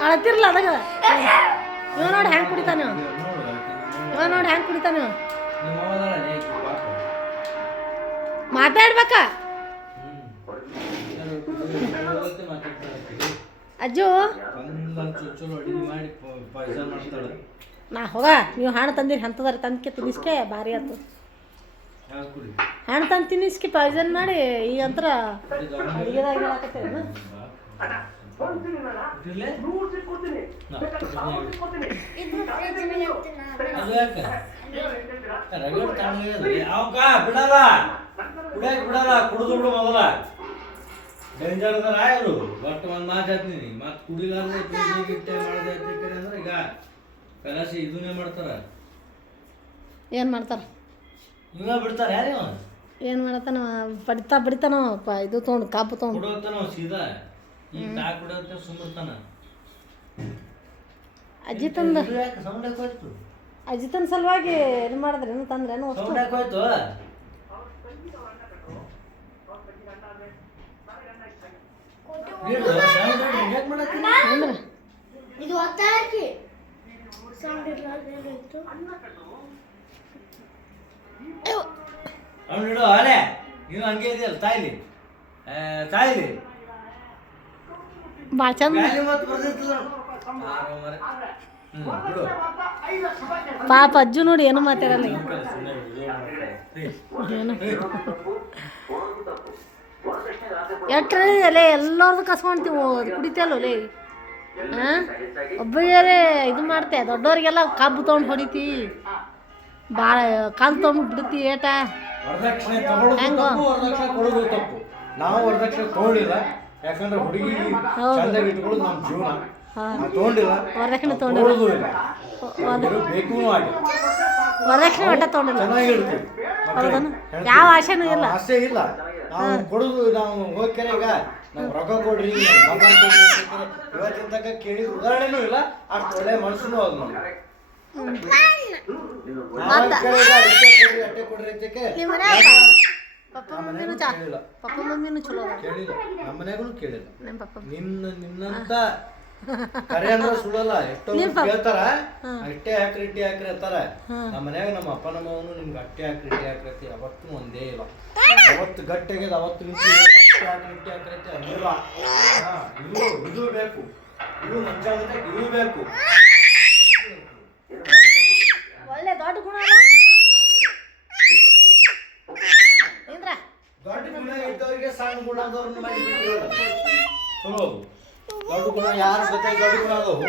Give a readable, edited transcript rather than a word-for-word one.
ಅಳತಿರ್ಲ ಅದಾಗ ಇವ ನೋಡಿ ಹೆಂಗೆ ಕುಡಿತಾನೆ ಇವ ನೋಡಿ ಹೆಂಗೆ ಕುಡಿತಾನೆ ಮಾತಾಡ್ಬೇಕ ಅಜ್ಜು ನಾ ಹೋಗ ನೀವು ಹಣ್ಣು ತಂದಿರಿ ಎಂಥದಾರ ತಂದಕ್ಕೆ ತಿನ್ನಿಸ್ಕೆ ಭಾರಿ ಆಯ್ತು ಹಣ್ಣು ತಂದು ತಿನ್ನಿಸ್ಕೆ ಪಾಯ್ಸನ್ ಮಾಡಿ ಈಗ ಅಂತರ ಅಡುಗೆದಾಗ ಹೇಳಕತ್ತೇನು ಬಿಡಲ್ಲ ಕುಡಿಯಕ್ ಬಿಡಲ್ಲ ಕುಡಿದು ಬಿಡು ಮೊದಲ ಡೇಂಜರ್ ಅದಾರ ಆಯ್ರು ಬಟ್ ಒಂದು ಮಾತು ಹೇಳ್ತೀನಿ ಮತ್ತೆ ಕುಡಿಲಾರ್ದೆ ಗಿಟ್ಟೆ ಮಾಡಿದೆ ಅಂದ್ರೆ ಈಗ ಕಲಾಸಿ ಇದನ್ನೇ ಮಾಡ್ತಾರ ಏನು ಮಾಡ್ತಾರ ಇವ ಬಿಡ್ತಾರ ಯಾರು ಏನು ಮಾಡತ್ತಾನ ಬಡಿತಾನ ಇದು ತೊಗೊಂಡು ಕಾಪು ತೊಗೊಂಡು ಬಿಡೋತ್ತಾನ ಸೀದಾ ಈಗ ತಾ ಬಿಡೋತ್ತ ಸುಮ್ಮರ್ತಾನ ಅಜ್ಜಿ ತಂದ ಸೌಂಡ್ ಹಾಕೋಯ್ತು ಅಜ್ಜಿ ತಂದ ಸಲುವಾಗಿ ಇದು ಮಾಡಿದ್ರೆ ಏನು ತಂದ್ರೇನು ಅಷ್ಟು ಸೌಂಡ್ ಹಾಕೋಯ್ತು ಅಂದ್ರೆ ಇದು ಒತ್ತಾಕಿ ಸೌಂಡ್ ಇತ್ತು ಅವ್ನು ಇಡು ಅಲೆ ನೀನು ಹಂಗೆ ಇದೆಯಲ್ಲ ತಾಯಿಲಿ ತಾಯಿಲಿ ಭಾಳ ಚಂದ ಮತ್ತು ಬರ್ದಿರ್ತದ ಬಿಡು ಪಾಪ ಅಜ್ಜು ನೋಡಿ ಏನು ಮಾತಾಡಲ್ಲ ಈಗ. ಏನು ಎಟ್ರೆ ಅಲ್ಲೇ ಎಲ್ಲರದು ಕಸ್ಕೊಂತೀವಿ ಕುಡಿತಲ್ಲೇ ಹಾಂ ಒಬ್ಬರೇ ಇದು ಮಾಡ್ತೆ ದೊಡ್ಡವರಿಗೆಲ್ಲ ಕಬ್ಬು ತೊಗೊಂಡು ಹೊಡಿತಿ ಭಾಳ ಕಾಲು ತೊಗೊಂಡು ಬಿಡ್ತಿ ಏಟ ವರದಕ್ಷಿಣೆ ತಗೊಳ್ಳೋದು ತಪ್ಪು ವರದಕ್ಷಿಣೆ ಕೊಡೋದು ತಪ್ಪು ನಾವು ವರದಕ್ಷಿಣೆ ತಗೊಂಡಿಲ್ಲ ಯಾಕಂದ್ರೆ ಹುಡುಗಿ ಚಂದಾಗಿ ಇಟ್ಕೊಳ್ಳೋದು ನಮ್ಮ ಜೀವನ ನಾವು ತಗೊಂಡಿಲ್ಲ ವರದಕ್ಷಿಣೆ ತಗೊಳ್ಳೋದು ಇಲ್ಲ ತೊಗೊಂಡಿಲ್ಲ ಬೇಕು ಆಗಿ ವರದಕ್ಷಿಣೆ ಒಟ್ಟ ತೊಗೊಂಡಿಲ್ಲ ಚೆನ್ನಾಗಿರ್ತೀವಿ ಹೌದನು ಯಾವ ಆಸೆನೂ ಇಲ್ಲ ಆಸೆ ಇಲ್ಲ ನಾವು ಕೊಡೋದು ನಾವು ಹೋಗ್ತಾರೆ ಈಗ ನಾವು ರೊಕ್ಕ ಕೊಡ್ರಿ ಬಂಗಾರ ಕೊಡ್ರಿ ಇವತ್ತಿನ ತನಕ ಕೇಳಿದ ಉದಾಹರಣೆನೂ ಇಲ್ಲ ಅಷ್ಟು ಒಳ್ಳೆ ಮನಸ್ಸುನೂ ಅದು ನಮ್ಗೆ ಅಟ್ಟೆ ಕೊಡ್ರಿ ಅಂತಕ್ಕೆ ನಿಮ್ಮ ಮನ್ಯಾಗ ಪಪ್ಪ ಮಮ್ಮಿನೂ ಪಪ್ಪ ಮಮ್ಮಿನೂ ಚಲೋ ಅದ ಕೇಳಿಲ್ಲ ನಮ್ಮ ಮನ್ಯಾಗೂ ಕೇಳಿಲ್ಲ ನಿಮ್ಮ ಪಪ್ಪ ನಿನ್ನಂತ ಕರೆ ಅಂದ್ರೆ ಸುಡಲ್ಲ ಎಷ್ಟೋ ಕೇಳ್ತಾರ ಅಟ್ಟೆ ಹಾಕ್ರಿ ಇಟ್ಟಿ ಹಾಕ್ರಿ ಅಂತಾರ ನಮ್ಮ ಮನ್ಯಾಗ ನಮ್ಮ ಅಪ್ಪ ನಮ್ಮವನು ನಿಮ್ಗೆ ಅಟ್ಟೆ ಹಾಕ್ರಿ ಇಟ್ಟಿ ಹಾಕ್ರಿ ಅವತ್ತು ಒಂದೇ ಇಲ್ಲ ಅವತ್ತು ಗಟ್ಟಿಗೆ ಅವತ್ತು ನಿಂತು ಅಟ್ಟೆ ಹಾಕ್ರಿ ಇಟ್ಟಿ ಹಾಕ್ರಿ ಅಂದಿಲ್ಲ ಇದು ಬೇಕು ಇದು ಮಂಚ ಇದು ಬೇಕು ಒಳ್ಳೆ ದೊಡ್ಡ ಗುಣ ಅಲ್ಲ ಇಂದ್ರ ದೊಡ್ಡ ಗುಣ ಇದ್ದವ್ರಿಗೆ ಸಣ್ಣ ಗುಣದವ್ರನ್ನ ಮಾಡಿ ಬಿಟ್ಟಿರೋದು ಚಲೋ ದೊಡ್ಡ ಗುಣ ಯಾರ ಜೊತೆ ದೊಡ್ಡ ಗುಣ ಅದವು